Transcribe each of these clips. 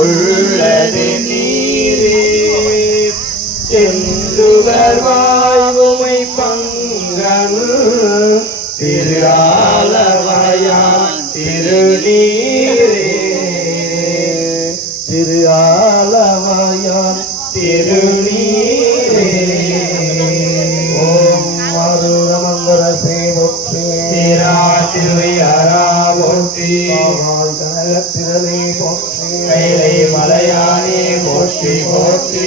உள்ளது நீரே சென்றுகர்வாயுமை பங்கன் திரு ஆலவாயான் திருநீரே திரு ஆலவாயான் திருநீரே ஓம் மதுரமங்கர சேமுற்றே திருவையாரா போற்றி கனகத்திரளே போற்றி கைலை மலையானே போற்றி போற்றி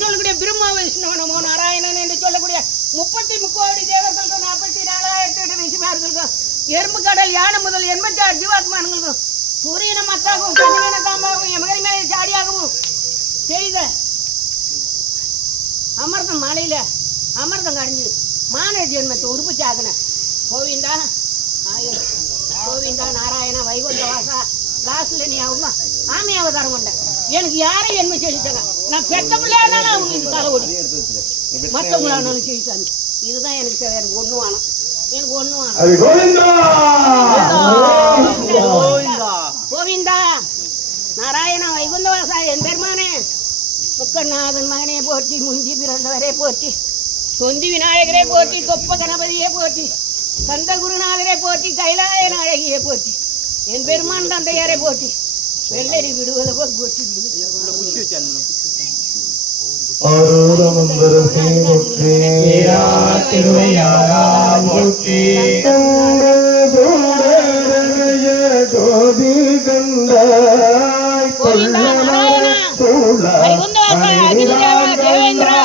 சொல்லக்கூடிய பிரம்மா விஷ்ணு நமோ நாராயணன் என்று சொல்லக்கூடிய 33 தேவர்களுக்கும் 44,000 ரிஷிமார்களுக்கும் எறும்பு கடல் யானை முதல் 86 ஜீவாத்மான்களுக்கும் சூரியன மத்தாகவும் சந்திரன காம்பாகவும் எமகரிமையை சாடியாகவும் செய்த அமிர்தம் மாலையில அமிர்தம் கடிஞ்சு மானே ஜென்மத்தை உறுப்பு சாக்குன கோவிந்தா கோவிந்தா நாராயண வைகுண்ட வாசா லாஸ்ட்ல நீ அவங்க ஆமை அவதாரம் கொண்ட எனக்கு யாரையும் என்ன செஞ்சாங்க நான் பெத்த பிள்ளையானாலும் அவங்க இது தலை ஓடி மற்றவங்களானாலும் செஞ்சாங்க இதுதான் எனக்கு வேற ஒண்ணு வேணும் எனக்கு ஒண்ணு வேணும் கோவிந்தா நாராயண வைகுண்ட வாசா என் பெருமானே முக்கநாதன் மகனே போற்றி முஞ்சி பிறந்தவரே போற்றி சொந்தி விநாயகரே போற்றி கொப்ப கணபதியே போற்றி சந்த குருநாதரே போற்றி கைலாய நாயகியே போற்றி என் பெருமான் தந்தையாரே போற்றி வெள்ளரி விடுவதை போற்றி தேவேந்திரா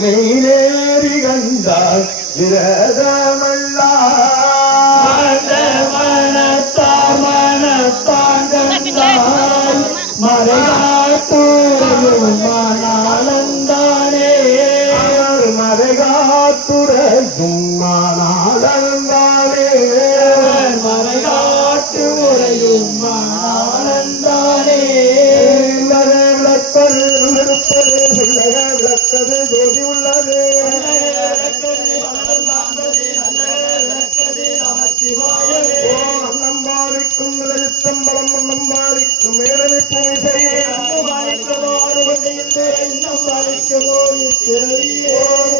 நீரேறி கண்டால் மறைகாத்துறையுமானாலந்தானே மறைகாத்துறையுமானாலந்தானே மறைகாட்டுரையுமானாலந்தானே விளக்கது விழுப்பது விளக்கது ஜோதி உள்ளது அன்னம்பாலிக்கும் விளைச்சம்பளம் அன்னம்பாலிக்கும் மேலவை புனிதை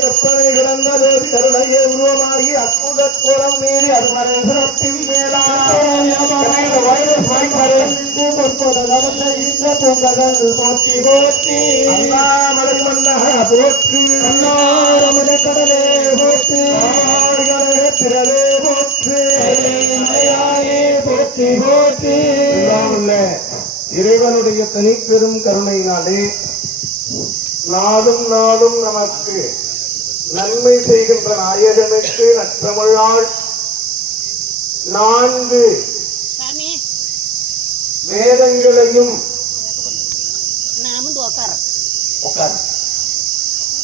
கற்பனை கிடந்தது கருணையை உருவமாகி அற்புத கோலம் மீறி அருமறை சிறப்பின் போற்றி போற்றி அண்ணாமலை மன்னா போற்றி அண்ணாமலை கடலே போற்றி திரளே போற்றி போற்றி போற்றி இறைவனுடைய தனி பெரும் கருணையினாலே நாடும் நாடும் நமக்கு நன்மை செய்கின்ற நாயகனுக்கு நற்றமிழால் 4 வேதங்களையும்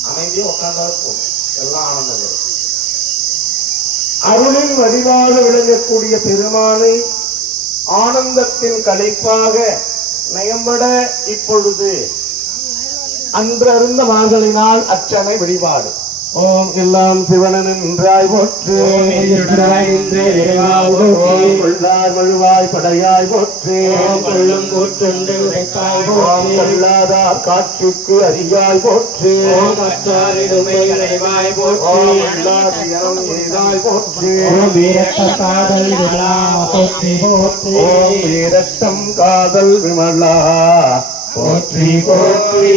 அமைதியும் உட்கார்ந்தாலும் போதும் எல்லாம் ஆனந்தம் அருளின் வடிவாக விளங்கக்கூடிய பெருமானை ஆனந்தத்தின் கலைப்பாக நயம்பட இப்பொழுது அன்று அருந்த மார்களினால் அர்ச்சனை வழிபாடு ஓம் எல்லாம் சிவனன் என்றாய் போற்று கொள்ளார் மழுவாய் படையாய் போற்று கொள்ளும் கூற்றுண்டு உரைப்பாய் போற்றி கொள்ளாதார் காற்றுக்கு அறியாய் போற்று மற்றாரிடுமையாய் போற்று வீரத்தம் காதல் விமலா போற்றி போற்றி